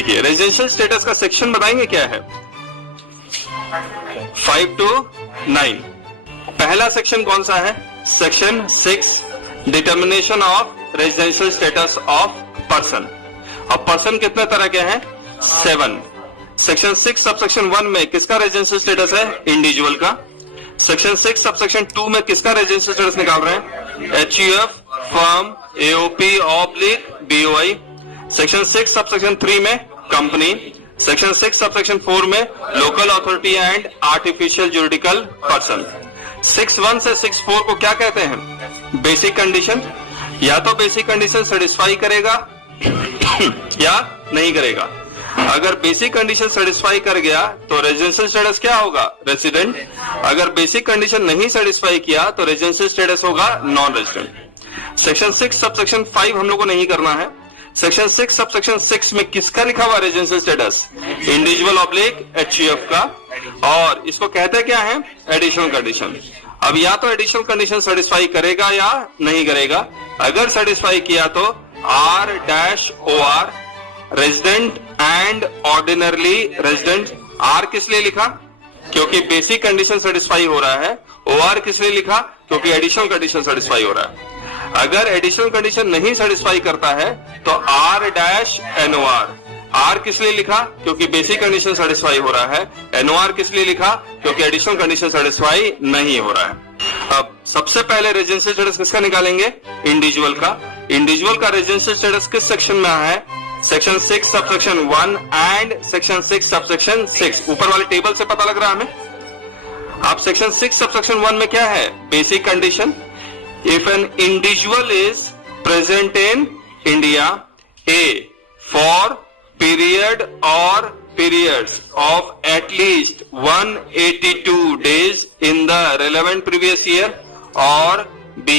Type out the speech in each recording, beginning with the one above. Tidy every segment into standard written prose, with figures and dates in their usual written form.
देखिए residential status का section बताएंगे क्या है, 5 to 9। पहला सेक्शन कौन सा है, section 6, determination of residential status of person. अब पर्सन कितने तरह के हैं, 7। सेक्शन 6 सबसेक्शन 1 में किसका रेजिडेंशियल स्टेटस है, इंडिविजुअल का। सेक्शन 6 सबसेक्शन 2 में किसका रेजिडेंशियल स्टेटस निकाल रहे हैं, HUF, firm, AOP oblique BOI. Section 6 subsection 3 में कंपनी। सेक्शन 6 सबसेक्शन 4 में local authority and artificial juridical person. 6(1) से 6(4) को क्या कहते हैं, बेसिक कंडीशन। या तो बेसिक कंडीशन सेटिस्फाई करेगा या नहीं करेगा। अगर बेसिक कंडीशन सेटिस्फाई कर गया तो रेजिडेंशियल स्टेटस क्या होगा, रेसिडेंट। अगर बेसिक कंडीशन नहीं सेटिस्फाई किया तो रेजिडेंशियल स्टेटस होगा नॉन रेजिडेंट। सेक्शन 6 सबसेक्शन 5 हम लोग को नहीं करना है। सेक्शन 6 सबसेक्शन 6 में किसका लिखा हुआ residential status, individual oblique HUF का, और इसको कहते क्या है, एडिशनल कंडीशन। अब या तो एडिशनल कंडीशन सेटिस्फाई करेगा या नहीं करेगा। अगर सेटिस्फाई किया तो R-OR resident and ordinarily resident. R किस लिए लिखा, क्योंकि बेसिक कंडीशन सेटिस्फाई हो रहा है। OR किस लिए लिखा, क्योंकि एडिशनल कंडीशन सेटिस्फाई हो रहा है। अगर एडिशनल कंडीशन नहीं सेटिस्फाई करता है तो R-NOR। आर किस लिए लिखा, क्योंकि बेसिक कंडीशन सेटिस्फाई हो रहा है। NOR किस लिए लिखा, क्योंकि एडिशनल कंडीशन सेटिस्फाई नहीं हो रहा है। अब सबसे पहले रेजिडेंशियल स्टेटस किसका निकालेंगे, इंडिविजुअल का। इंडिविजुअल का रेजिडेंशियल स्टेटस किस सेक्शन में है, section 6 subsection 1 and section 6 subsection 6। ऊपर वाले टेबल से पता लग रहा है हमें। अब सेक्शन 6 सबसेक्शन 1 में क्या है, basic condition. If an individual is present in India for period और periods of at least 182 days in the relevant previous year, or B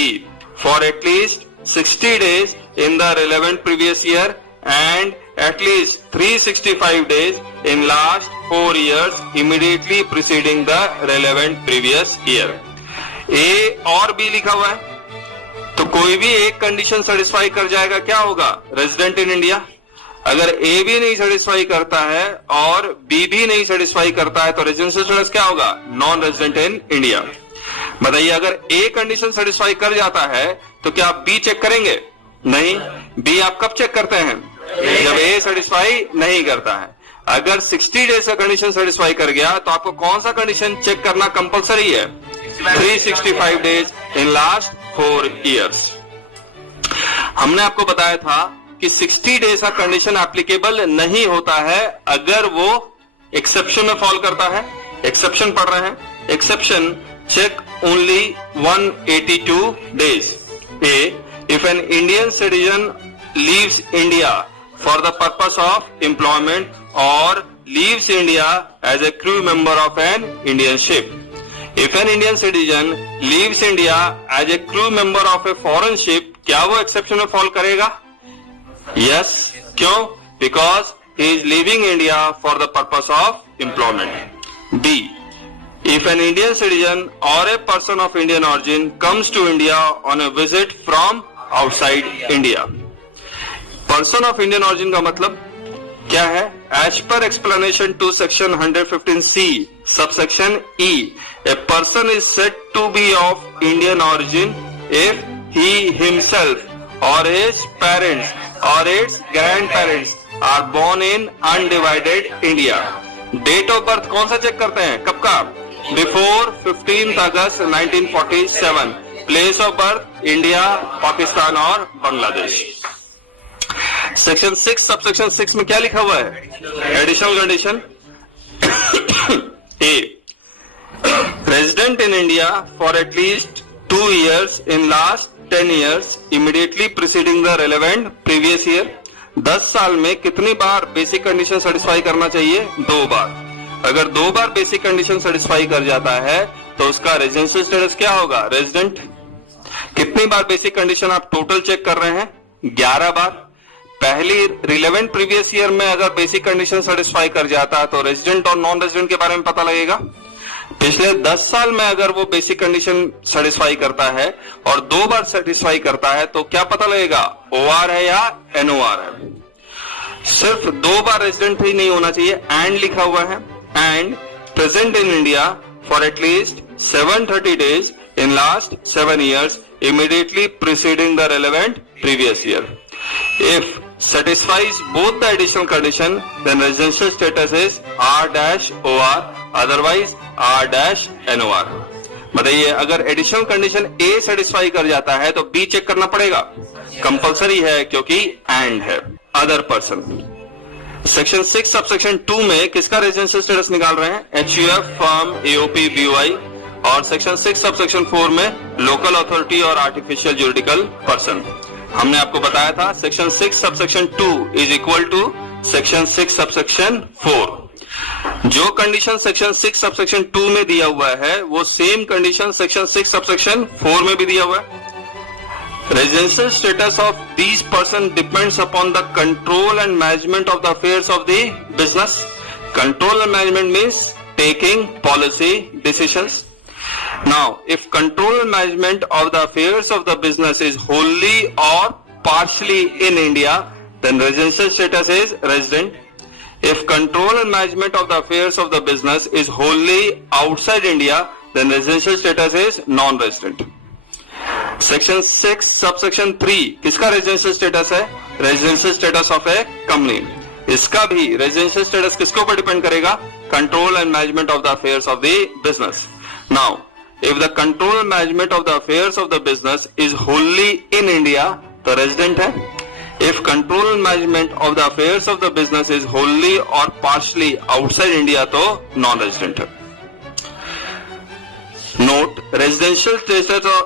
for at least 60 days in the relevant previous year and at least 365 days in last 4 years immediately preceding the relevant previous year। A और B लिखा हुआ है, तो कोई भी एक condition satisfy कर जाएगा, क्या होगा, रेजिडेंट इन इंडिया। अगर ए भी नहीं सेटिस्फाई करता है और बी भी नहीं सेटिस्फाई करता है तो रेजिडेंशियल स्टेटस क्या होगा, नॉन रेजिडेंट इन इंडिया। बताइए, अगर ए कंडीशन सेटिस्फाई कर जाता है तो क्या आप बी चेक करेंगे, नहीं। बी आप कब चेक करते हैं, जब ए सेटिस्फाई नहीं करता है। अगर 60 डेज का कंडीशन सेटिस्फाई कर गया तो आपको कौन सा कंडीशन चेक करना कंपलसरी है, 365 डेज इन लास्ट 4 ईयर्स। हमने आपको बताया था कि 60 डेज का कंडीशन एप्लीकेबल नहीं होता है अगर वो एक्सेप्शन में फॉल करता है। एक्सेप्शन पढ़ रहे हैं, exception check only 182 days. A, if an Indian citizen leaves India for the purpose of employment or leaves India as a crew member of an Indian ship. If an Indian citizen leaves India as a crew member of a foreign ship, क्या वो exception में fall करेगा, yes, क्यों, because he is leaving India for the purpose of employment। B, if an Indian citizen or a person of Indian origin comes to India on a visit from outside India। person of Indian origin का मतलब क्या है, as per explanation to section 115C subsection E, a person is said to be of Indian origin if he himself or his parents or its grandparents are born in undivided India। Date of birth कौन सा check करते हैं, कब का, before 15 August 1947। Place of birth India, Pakistan और Bangladesh. Section 6 subsection 6 में क्या लिखा हुआ है, additional condition. A, resident in India for at least 2 years in last 10 years immediately preceding the relevant previous year। 10 साल में कितनी बार बेसिक कंडीशन सेटिस्फाई करना चाहिए, 2 बार। अगर 2 बार बेसिक कंडीशन सेटिस्फाई कर जाता है तो उसका रेजिडेंशियल स्टेटस क्या होगा, रेजिडेंट। कितनी बार बेसिक कंडीशन आप टोटल चेक कर रहे हैं, 11 बार। पहली रिलेवेंट प्रीवियस ईयर में अगर बेसिक कंडीशन सेटिस्फाई कर जाता है तो रेजिडेंट और नॉन रेजिडेंट के बारे में पता लगेगा। पिछले 10 साल में अगर वो बेसिक कंडीशन सेटिस्फाई करता है और 2 बार सेटिस्फाई करता है तो क्या पता लगेगा, OR है या NOR है। सिर्फ 2 बार रेजिडेंट ही नहीं होना चाहिए, एंड लिखा हुआ है, and present in India for at least 730 days in last 7 years immediately preceding the relevant previous year. If satisfies both the additional condition, then residential status is R-OR, otherwise R-NOR. बताइए, अगर additional condition ए satisfy कर जाता है तो B check करना पड़ेगा, compulsory है क्योंकि एंड है. अदर पर्सन, सेक्शन 6 सबसेक्शन 2 में किसका रेजिडेंशियल स्टेटस निकाल रहे हैं? HUF, firm, AOP, BOI. और सेक्शन 6 सबसेक्शन 4 में लोकल अथॉरिटी और आर्टिफिशियल जुरिडिकल पर्सन. हमने आपको बताया था section 6 subsection 2 is equal to section 6 subsection 4. जो कंडीशन सेक्शन 6 सबसेक्शन 2 में दिया हुआ है वो सेम कंडीशन सेक्शन 6 सबसेक्शन 4 में भी दिया हुआ है. Residential status of these person depends upon the control and management of the affairs of the business. Control and management means taking policy decisions. Now, if control and management of the affairs of the business is wholly or partially in India, then residential status is resident. If control and management of the affairs of the business is wholly outside India, then residential status is non-resident. Section 6 subsection 3 किसका residential status है? Residential status of a company. इसका भी residential status किसके ऊपर depend करेगा? Control and management of the affairs of the business. Now, if the control and management of the affairs of the business is wholly in India, तो resident है. If control and management of the affairs of the business is wholly or partially outside India, तो non-resident है. Note: residential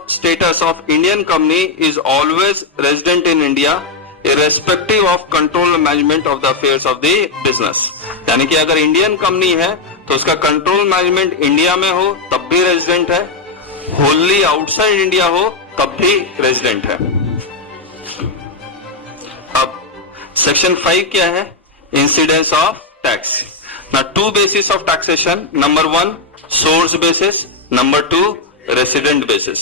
status of Indian company is always resident in India, irrespective of control and management of the affairs of the business. यानी कि अगर Indian company है तो उसका control management India में हो तब भी रेजिडेंट है, होली आउटसाइड इंडिया हो तब भी रेजिडेंट है. अब सेक्शन 5 क्या है? Incidence of tax. ना 2 basis of taxation. Number 1 source basis, number 2 resident basis.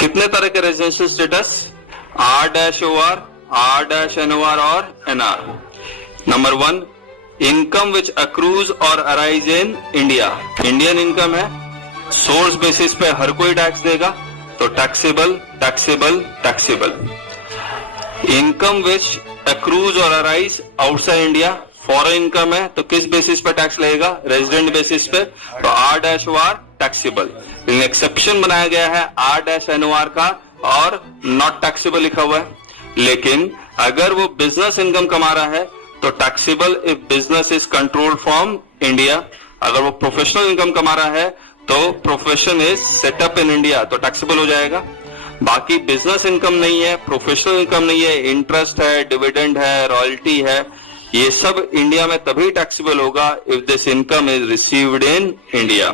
कितने तरह के रेजिडेंशियल स्टेटस? R-OR, R-NOR और NR. Number 1 income which accrues or arise in India. Indian income है, सोर्स बेसिस पे हर कोई टैक्स देगा तो taxable taxable taxable. Income which accrues or arise outside India, foreign income है तो किस बेसिस पे टैक्स लगेगा? रेजिडेंट बेसिस पे, तो R-OR टैक्सेबल. लेकिन एक्सेप्शन बनाया गया है R-NOR का और नॉट टैक्सेबल लिखा हुआ है. लेकिन अगर वो बिजनेस इनकम कमा रहा है तो taxable if business is controlled from India. अगर वो प्रोफेशनल इनकम कमा रहा है तो profession is setup in India तो टैक्सेबल हो जाएगा. बाकी बिजनेस इनकम नहीं है, प्रोफेशनल इनकम नहीं है, इंटरेस्ट है, डिविडेंड है, रॉयल्टी है, ये सब इंडिया में तभी टैक्सेबल होगा if this income is received in India.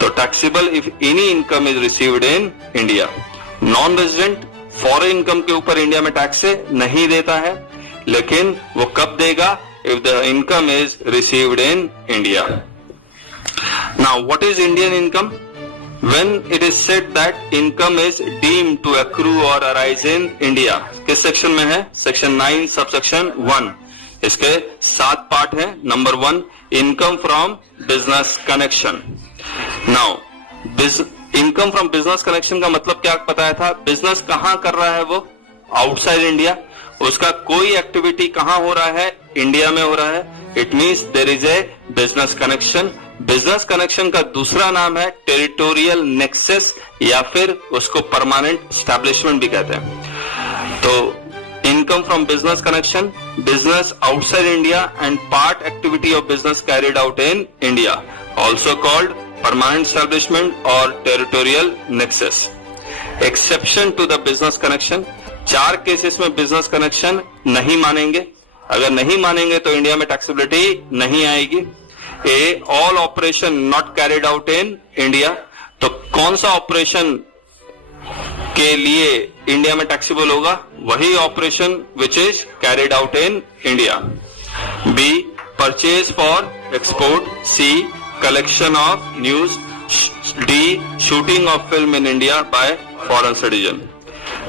तो taxable if any income is received in India. Non resident foreign income के ऊपर इंडिया में टैक्स नहीं देता है, लेकिन वो कब देगा? If the income is received in India. Now what is Indian income? When it is said that income is deemed to accrue और अराइज इन इंडिया. किस सेक्शन में है? Section 9 subsection 1. इसके 7 पार्ट है. Number 1 income from business connection. Now income from business connection का मतलब क्या बताया था? बिजनेस कहां कर रहा है वो? Outside India. उसका कोई एक्टिविटी कहां हो रहा है? इंडिया में हो रहा है. It means there is a business connection. Business connection का दूसरा नाम है टेरिटोरियल नेक्सस या फिर उसको परमानेंट एस्टैब्लिशमेंट भी कहते हैं. तो income from business connection, business outside India and part activity of business carried out in India, also called permanent establishment or territorial nexus. Exception to the business connection. 4 cases में business connection नहीं मानेंगे. अगर नहीं मानेंगे तो India में taxability नहीं आएगी. A, all operation not carried out in India. तो कौन सा ऑपरेशन के लिए इंडिया में टैक्सेबल होगा? वही operation which is carried out in India. B, purchase for export. C, collection of news. D, shooting of film in India by foreign citizen.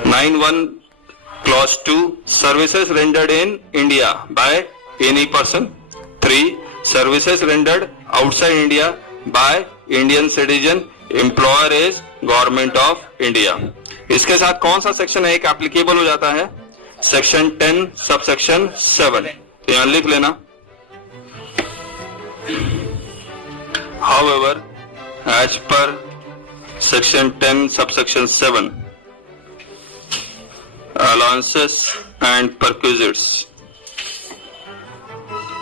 9(1) Clause 2, services rendered in India by any person. 3, services rendered outside India by Indian citizen. Employer is Government of India. इसके साथ कौन सा section है एक applicable हो जाता है? Section 10 subsection 7. तो यहां लिख लेना. However, as per section 10 subsection 7, allowances and perquisites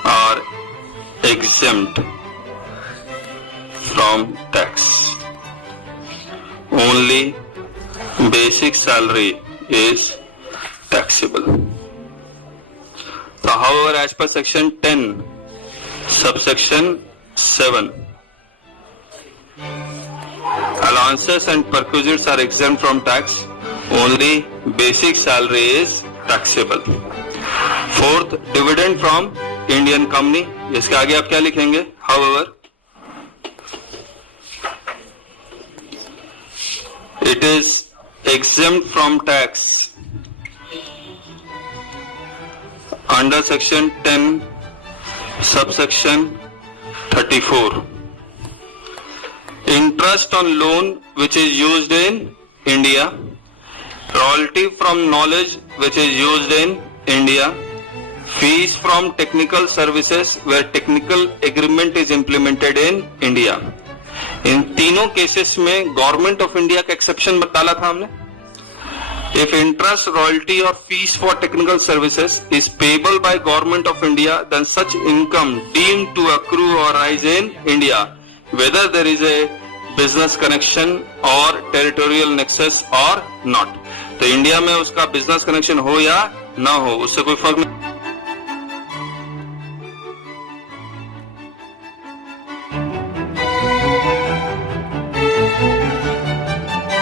are exempt from tax. Only basic salary is taxable. So, however, as per section 10 subsection 7, allowances and perquisites are exempt from tax. Only basic salary is taxable. Fourth, dividend from Indian company. इसके आगे आप क्या लिखेंगे? However, it is exempt from tax under section 10 subsection 34. Interest on loan which is used in India, royalty from knowledge which is used in India, fees from technical services where technical agreement is implemented in India. इन तीनों cases में government of India का exception डाला था हमने. If interest, royalty or fees for technical services is payable by Government of India, then such income deemed to accrue or rise in India, whether there is a business connection or territorial nexus or not. तो India में उसका business connection हो या ना हो उससे कोई फर्क नहीं.